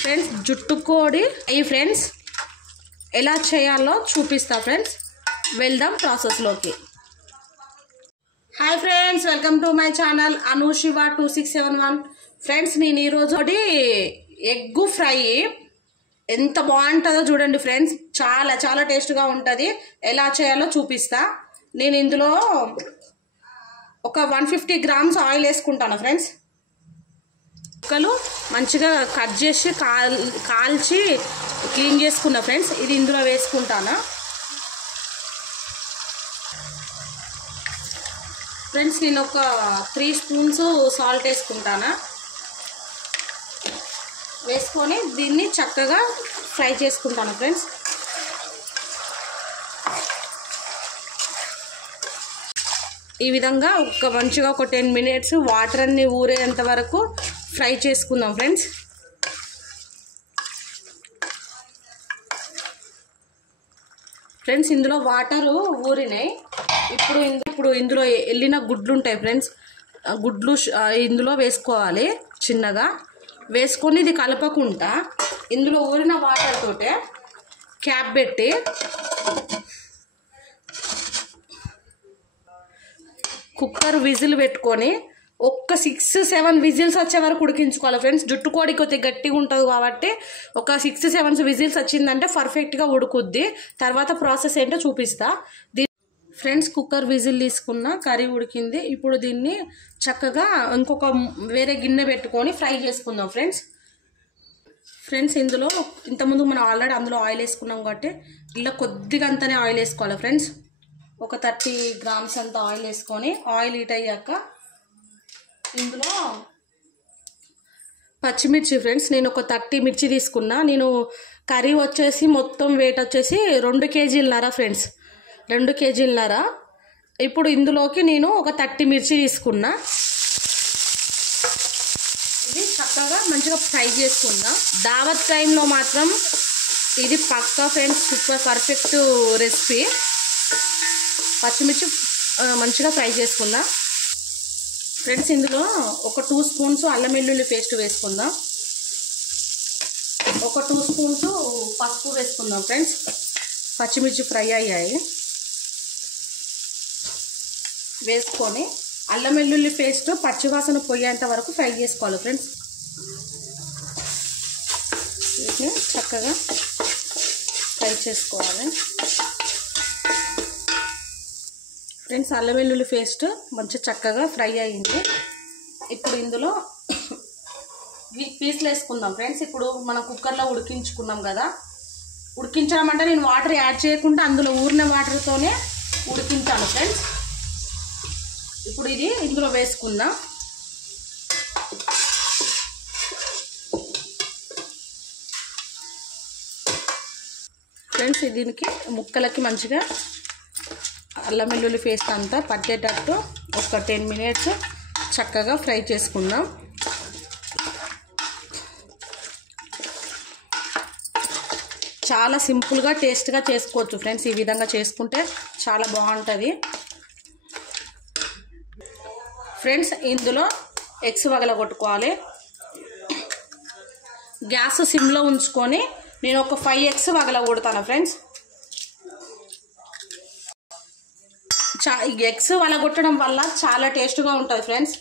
Friends జుట్టుకోడి ఈ friends ఎలా చేయాలో చూపిస్తా ఫ్రెండ్స్. వెళ్దాం ప్రాసెస్లోకి. Hi friends, welcome to my channel Anushiva 2671. Friends నేను ఈరోజు ఎగ్ ఫ్రై ఎంత బాగుంటుందో చూడండి ఫ్రెండ్స్. చాలా చాలా టేస్ట్గా ఉంటుంది. ఎలా చేయాలో చూపిస్తా. నేను ఇందులో ఒక 150 గ్రామ్స్ ఆయిల్ వేసుకుంటాను ఫ్రెండ్స్. ముక్కలు మంచిగా కట్ చేసి కాల్చి క్లీన్ చేసుకున్నా ఫ్రెండ్స్. ఇది ఇందులో వేసుకుంటాను ఫ్రెండ్స్. నేను ఒక 3 స్పూన్స్ సాల్ట్ వేసుకుంటాను. వేసుకొని దీన్ని చక్కగా ఫ్రై చేసుకుంటాను ఫ్రెండ్స్. ఈ విధంగా మంచిగా ఒక 10 మినిట్స్ వాటర్ అన్ని ఊరేంత వరకు ఫ్రై చేసుకుందాం ఫ్రెండ్స్. ఫ్రెండ్స్ ఇందులో వాటర్ ఊరినాయి. ఇప్పుడు ఇందులో వెళ్ళిన గుడ్లు ఉంటాయి ఫ్రెండ్స్. గుడ్లు ఇందులో వేసుకోవాలి. చిన్నగా వేసుకొని ఇది కలపకుండా ఇందులో ఊరిన వాటర్ తోటే క్యాప్ పెట్టి కుక్కర్ విజిల్ పెట్టుకొని ఒక్క 6-7 విజిల్స్ వచ్చే వరకు ఉడికించుకోవాలి ఫ్రెండ్స్. జుట్టుకోడి కొద్దిగా గట్టిగా ఉంటుంది కాబట్టి ఒక 6-7 విజిల్స్ వచ్చిందంటే పర్ఫెక్ట్గా ఉడుకుద్ది. తర్వాత ప్రాసెస్ ఏంటో చూపిస్తా ఫ్రెండ్స్. కుక్కర్ విజిల్ తీసుకున్న కర్రీ ఉడికింది. ఇప్పుడు దీన్ని చక్కగా ఇంకొక వేరే గిన్నె పెట్టుకొని ఫ్రై చేసుకుందాం ఫ్రెండ్స్. ఇందులో ఇంతకుముందు మనం ఆల్రెడీ అందులో ఆయిల్ వేసుకున్నాం కాబట్టి ఇలా కొద్దిగా అంతనే ఆయిల్ వేసుకోవాలి ఫ్రెండ్స్. ఒక 30 గ్రామ్స్ అంత ఆయిల్ వేసుకొని ఆయిల్ హీట్ అయ్యాక ఇందులో పచ్చిమిర్చి ఫ్రెండ్స్. నేను ఒక 30 మిర్చి తీసుకున్నా. నేను కర్రీ వచ్చేసి మొత్తం వెయిట్ వచ్చేసి 2 కేజీలన్నర ఫ్రెండ్స్. 2 కేజీలన్నర. ఇప్పుడు ఇందులోకి నేను ఒక 30 మిర్చి తీసుకున్నా. ఇది చక్కగా మంచిగా ఫ్రై చేసుకున్నా. దావత్ టైంలో మాత్రం ఇది పక్కా ఫ్రెండ్స్, సూపర్ పర్ఫెక్ట్ రెసిపీ. పచ్చిమిర్చి మంచిగా ఫ్రై చేసుకుందాం ఫ్రెండ్స్. ఇందులో ఒక 2 స్పూన్స్ అల్లం వెల్లుల్లి పేస్ట్ వేసుకుందాం. ఒక 2 స్పూన్స్ పసుపు వేసుకుందాం ఫ్రెండ్స్. పచ్చిమిర్చి ఫ్రై అయ్యాయి. వేసుకొని అల్లం వెల్లుల్లి పేస్ట్ పచ్చివాసన పోయేంత వరకు ఫ్రై చేసుకోవాలి ఫ్రెండ్స్. వీటిని చక్కగా ఫ్రై చేసుకోవాలి ఫ్రెండ్స్. అల్లం వెల్లుల్లి పేస్ట్ మంచిగా చక్కగా ఫ్రై అయ్యింది. ఇప్పుడు ఇందులో పీసులు వేసుకుందాం ఫ్రెండ్స్. ఇప్పుడు మనం కుక్కర్లో ఉడికించుకున్నాం కదా. ఉడికించడం అంటే నేను వాటర్ యాడ్ చేయకుండా అందులో ఊరిన వాటర్తోనే ఉడికించాను ఫ్రెండ్స్. ఇప్పుడు ఇది ఇందులో వేసుకుందాం. ఫ్రెండ్స్ దీనికి ముక్కలకి మంచిగా అల్లం వెల్లుల్లి పేస్ట్ అంతా పట్టేటట్టు ఒక 10 మినిట్స్ చక్కగా ఫ్రై చేసుకుందాం. చాలా సింపుల్గా టేస్ట్గా చేసుకోవచ్చు ఫ్రెండ్స్. ఈ విధంగా చేసుకుంటే చాలా బాగుంటుంది ఫ్రెండ్స్. ఇందులో ఎగ్స్ వగలగొట్టుకోవాలి. గ్యాస్ సిమ్లో ఉంచుకొని నేను ఒక 5 ఎగ్స్ వగలగొడతాను ఫ్రెండ్స్. ఎగ్స్ వలగొట్టడం వల్ల చాలా టేస్ట్గా ఉంటుంది ఫ్రెండ్స్.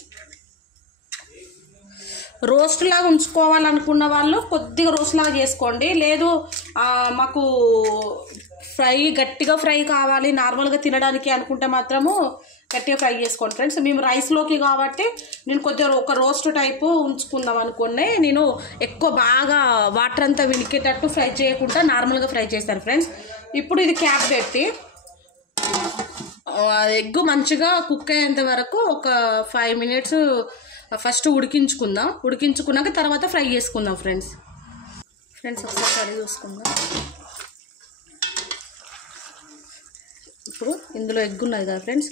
రోస్ట్ లాగా ఉంచుకోవాలనుకున్న వాళ్ళు కొద్దిగా రోస్ట్ లాగా చేసుకోండి. లేదు మాకు గట్టిగా ఫ్రై కావాలి నార్మల్గా తినడానికి అనుకుంటే మాత్రము గట్టిగా ఫ్రై చేసుకోండి ఫ్రెండ్స్. మేము రైస్లోకి కాబట్టి నేను కొద్దిగా ఒక రోస్ట్ టైపు ఉంచుకుందాం అనుకునే నేను ఎక్కువ బాగా వాటర్ అంతా వినికేటట్టు ఫ్రై చేయకుండా నార్మల్గా ఫ్రై చేస్తాను ఫ్రెండ్స్. ఇప్పుడు ఇది క్యాప్ పెట్టి ఎగ్ మంచిగా కుక్ అయ్యేంత వరకు ఒక 5 మినిట్స్ ఫస్ట్ ఉడికించుకుందాం. ఉడికించుకున్నాక తర్వాత ఫ్రై చేసుకుందాం ఫ్రెండ్స్. ఒకసారి కర్రీ చూసుకుందాం. ఇప్పుడు ఇందులో ఎగ్ ఉన్నది కదా ఫ్రెండ్స్.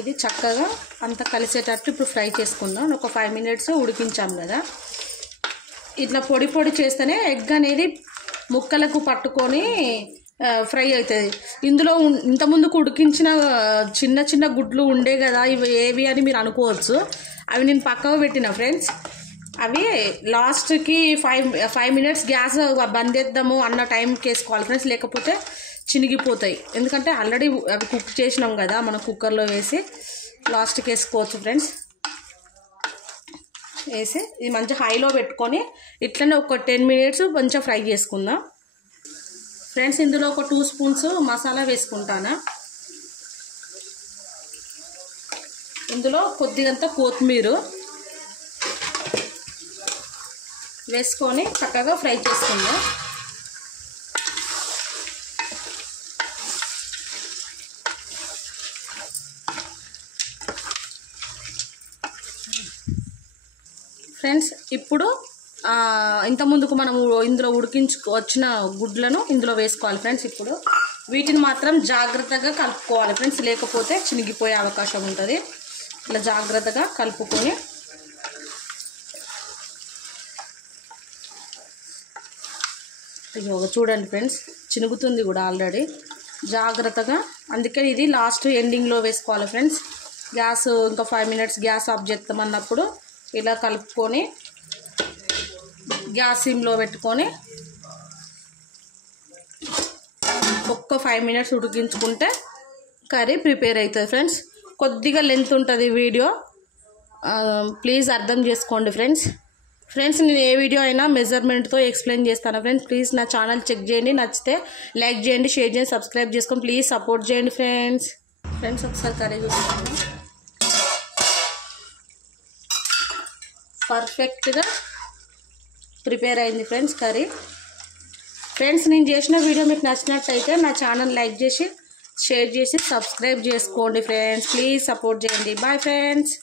ఇది చక్కగా అంతా కలిసేటట్టు ఇప్పుడు ఫ్రై చేసుకుందాం. ఒక 5 మినిట్స్ ఉడికించాం కదా. ఇట్లా పొడి పొడి చేస్తేనే ఎగ్ అనేది ముక్కలకు పట్టుకొని ఫ్రై అవుతుంది. ఇందులో ఇంతకుముందుకు ఉడికించిన చిన్న చిన్న గుడ్లు ఉండే కదా, ఇవి ఏవి అని మీరు అనుకోవచ్చు. అవి నేను పక్కకు పెట్టిన ఫ్రెండ్స్. అవి లాస్ట్కి 5 మినిట్స్ గ్యాస్ బంద్ చేద్దాము అన్న టైంకి వేసుకోవాలి ఫ్రెండ్స్, లేకపోతే చినిగిపోతాయి. ఎందుకంటే ఆల్రెడీ అవి కుక్ చేసినాం కదా మనం కుక్కర్లో వేసి, లాస్ట్కి వేసుకోవచ్చు ఫ్రెండ్స్. వేసి ఇది మంచిగా హైలో పెట్టుకొని ఇట్లనే ఒక 10 మినిట్స్ కొంచెం ఫ్రై చేసుకుందాం ఫ్రెండ్స్. ఇందులో ఒక 2 స్పూన్స్ మసాలా వేసుకుంటాను. ఇందులో కొద్దిగంత కొత్తిమీర వేసుకొని చక్కగా ఫ్రై చేసుకుందాం. ఫ్రెండ్స్ ఇప్పుడు ఇంతకుముందుకు మనము ఇందులో వచ్చిన గుడ్లను ఇందులో వేసుకోవాలి ఫ్రెండ్స్. ఇప్పుడు వీటిని మాత్రం జాగ్రత్తగా కలుపుకోవాలి ఫ్రెండ్స్, లేకపోతే చినిగిపోయే అవకాశం ఉంటుంది. ఇలా జాగ్రత్తగా కలుపుకొని అయ్యో చూడండి ఫ్రెండ్స్, చినుగుతుంది కూడా ఆల్రెడీ. జాగ్రత్తగా, అందుకే ఇది లాస్ట్ ఎండింగ్లో వేసుకోవాలి ఫ్రెండ్స్. గ్యాస్ ఇంకా 5 మినిట్స్ గ్యాస్ ఆఫ్ చేస్తామన్నప్పుడు ఇలా కలుపుకొని గ్యాస్ సిమ్లో పెట్టుకొని ఒక్క 5 మినిట్స్ ఉడికించుకుంటే కర్రీ ప్రిపేర్ అవుతుంది ఫ్రెండ్స్. కొద్దిగా లెంత్ ఉంటుంది వీడియో, ప్లీజ్ అర్థం చేసుకోండి ఫ్రెండ్స్. నేను ఏ వీడియో అయినా మెజర్మెంట్తో ఎక్స్ప్లెయిన్ చేస్తాను ఫ్రెండ్స్. ప్లీజ్ నా ఛానల్ చెక్ చేయండి, నచ్చితే లైక్ చేయండి, షేర్ చేయండి, సబ్స్క్రైబ్ చేసుకొని ప్లీజ్ సపోర్ట్ చేయండి ఫ్రెండ్స్. ఒకసారి కర్రీ చూస్తాను, పర్ఫెక్ట్గా ప్రిపేర్ అయింది ఫ్రెండ్స్ కర్రీ. ఫ్రెండ్స్ నేను చేసిన వీడియో మీకు నచ్చినట్టయితే నా ఛానల్ లైక్ చేసి షేర్ చేసి సబ్స్క్రైబ్ చేసుకోండి ఫ్రెండ్స్. ప్లీజ్ సపోర్ట్ చేయండి. Bye friends.